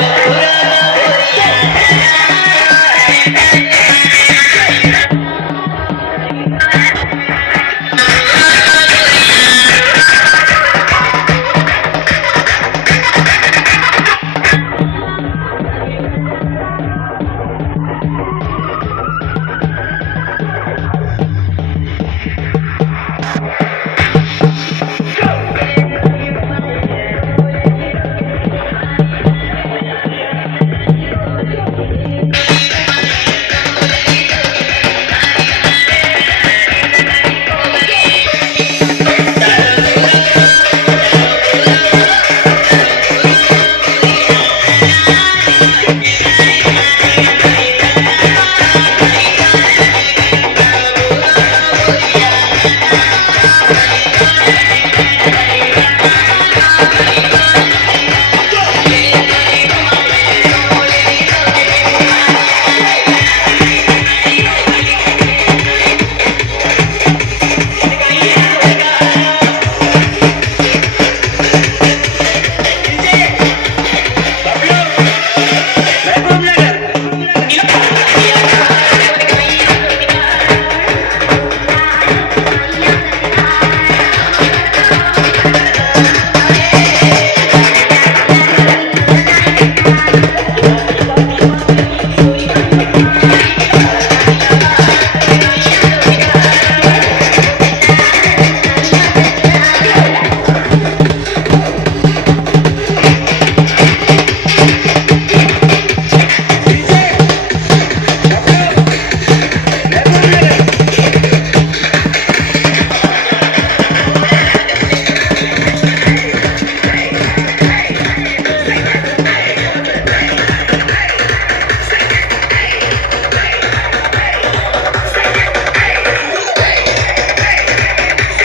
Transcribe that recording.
Yeah.